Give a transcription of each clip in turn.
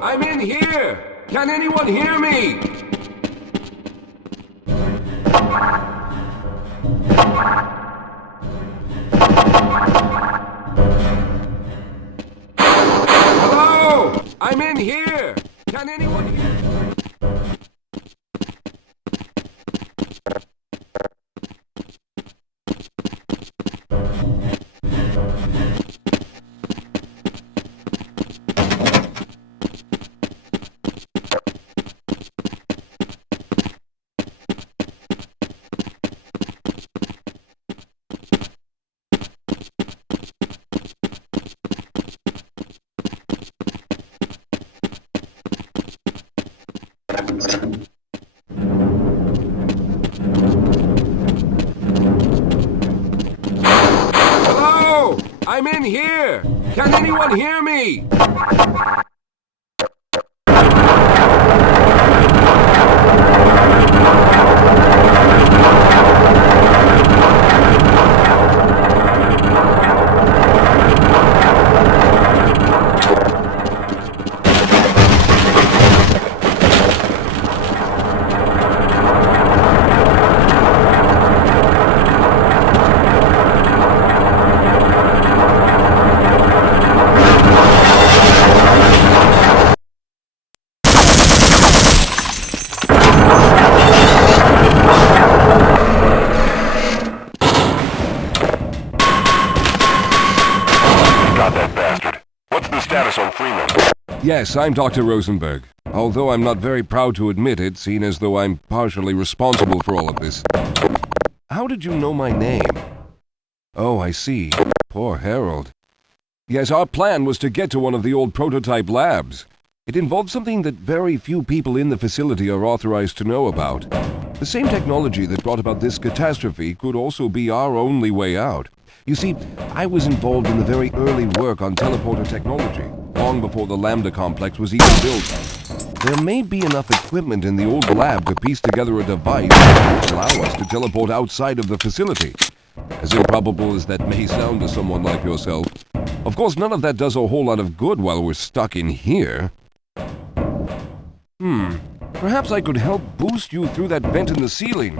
I'm in here! Can anyone hear me? Hello! I'm in here! Can anyone hear me? Hello! I'm in here! Can anyone hear me? Yes, I'm Dr. Rosenberg. Although I'm not very proud to admit it, seeing as though I'm partially responsible for all of this. How did you know my name? Oh, I see. Poor Harold. Yes, our plan was to get to one of the old prototype labs. It involved something that very few people in the facility are authorized to know about. The same technology that brought about this catastrophe could also be our only way out. You see, I was involved in the very early work on teleporter technology, long before the Lambda complex was even built. There may be enough equipment in the old lab to piece together a device that would allow us to teleport outside of the facility. As improbable as that may sound to someone like yourself. Of course, none of that does a whole lot of good while we're stuck in here. Perhaps I could help boost you through that vent in the ceiling.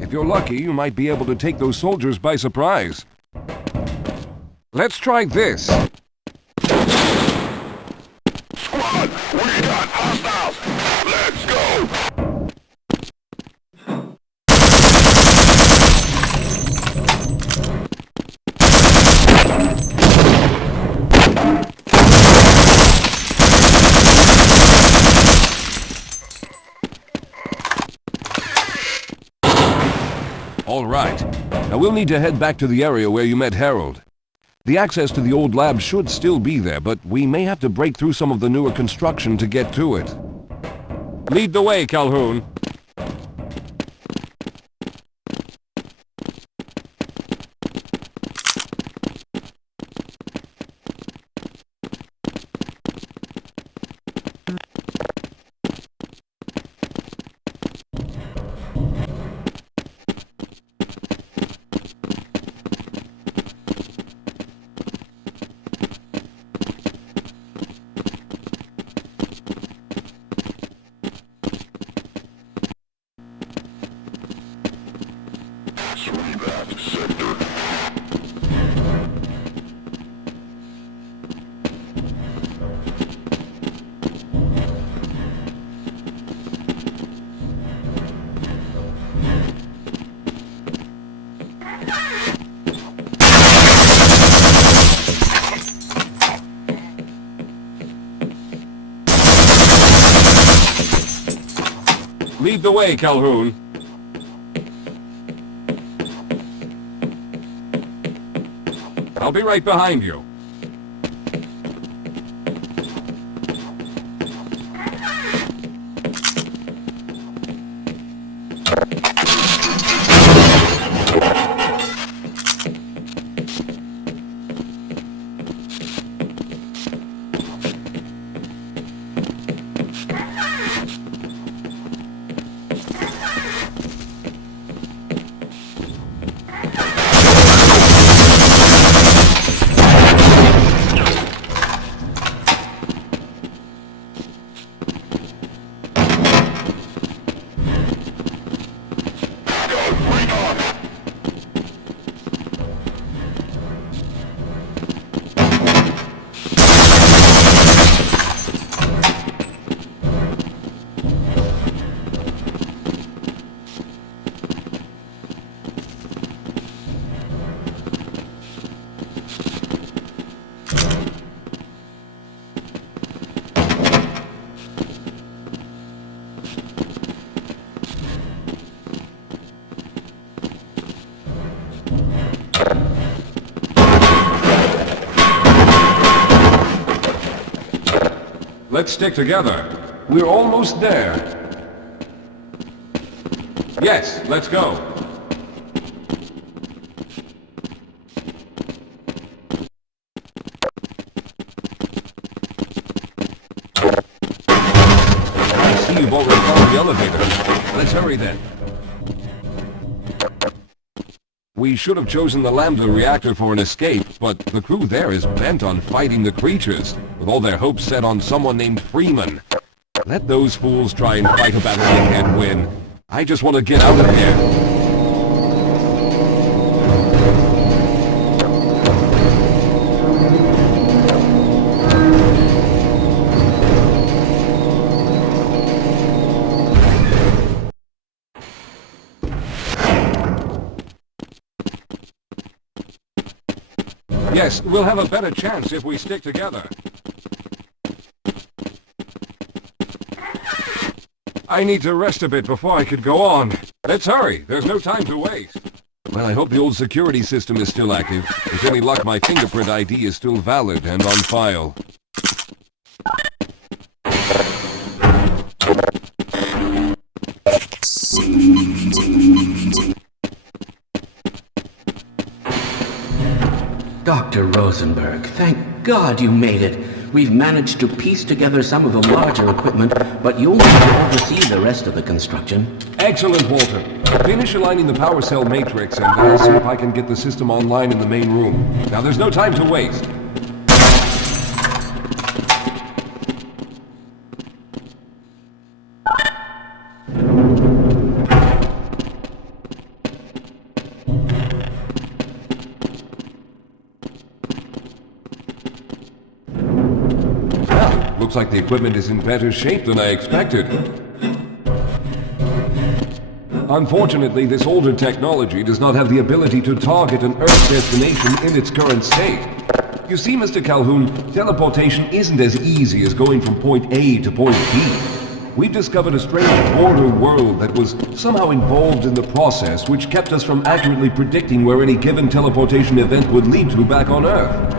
If you're lucky, you might be able to take those soldiers by surprise. Let's try this. Squad, we got hostiles. Let's go. All right. Now we'll need to head back to the area where you met Harold. The access to the old lab should still be there, but we may have to break through some of the newer construction to get to it. Lead the way, Calhoun. Lead the way, Calhoun. I'll be right behind you. Let's stick together. We're almost there. Yes, let's go. I see you've already found the elevator. Let's hurry then. We should have chosen the Lambda reactor for an escape, but the crew there is bent on fighting the creatures, with all their hopes set on someone named Freeman. Let those fools try and fight a battle they can't win. I just want to get out of here. Yes, we'll have a better chance if we stick together. I need to rest a bit before I could go on. Let's hurry. There's no time to waste. Well, I hope the old security system is still active. With any luck, my fingerprint ID is still valid and on file. Dr. Rosenberg, thank God you made it. We've managed to piece together some of the larger equipment, but you'll need to oversee the rest of the construction. Excellent, Walter. Finish aligning the power cell matrix, and then I'll see if I can get the system online in the main room. Now, there's no time to waste. Looks like the equipment is in better shape than I expected. Unfortunately, this older technology does not have the ability to target an Earth destination in its current state. You see, Mr. Calhoun, teleportation isn't as easy as going from point A to point B. We've discovered a strange border world that was somehow involved in the process, which kept us from accurately predicting where any given teleportation event would lead to back on Earth.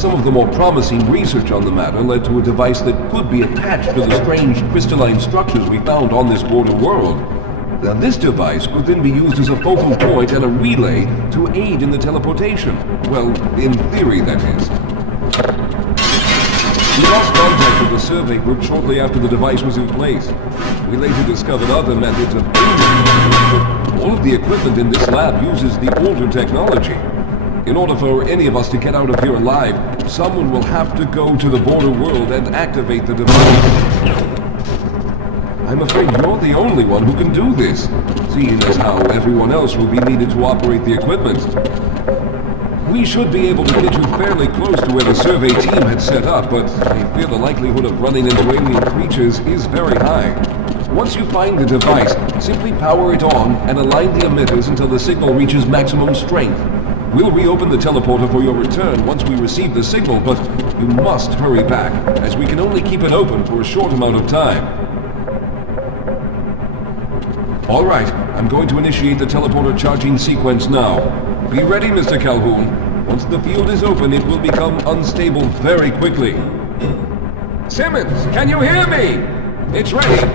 Some of the more promising research on the matter led to a device that could be attached to the strange crystalline structures we found on this border world. Now, this device could then be used as a focal point and a relay to aid in the teleportation. Well, in theory, that is. We lost contact with the survey group shortly after the device was in place. We later discovered other methods of aiming, but all of the equipment in this lab uses the older technology. In order for any of us to get out of here alive, someone will have to go to the border world and activate the device. I'm afraid you're the only one who can do this, seeing as how everyone else will be needed to operate the equipment. We should be able to get you fairly close to where the survey team had set up, but I fear the likelihood of running into alien creatures is very high. Once you find the device, simply power it on and align the emitters until the signal reaches maximum strength. We'll reopen the teleporter for your return once we receive the signal, but you must hurry back, as we can only keep it open for a short amount of time. All right, I'm going to initiate the teleporter charging sequence now. Be ready, Mr. Calhoun. Once the field is open, it will become unstable very quickly. Simmons, can you hear me? It's ready.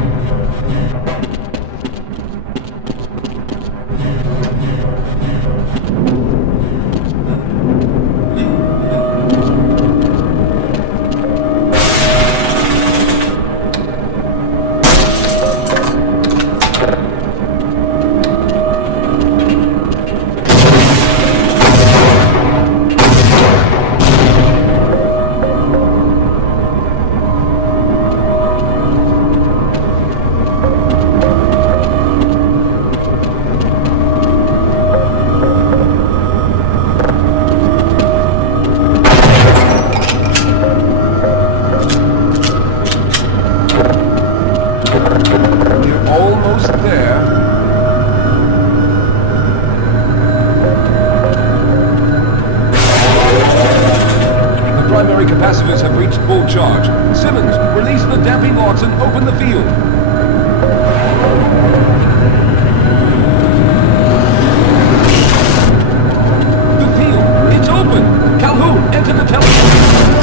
Capacitors have reached full charge. Simmons, release the damping locks and open the field. The field, it's open! Calhoun, enter the teleporter!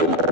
Thank you.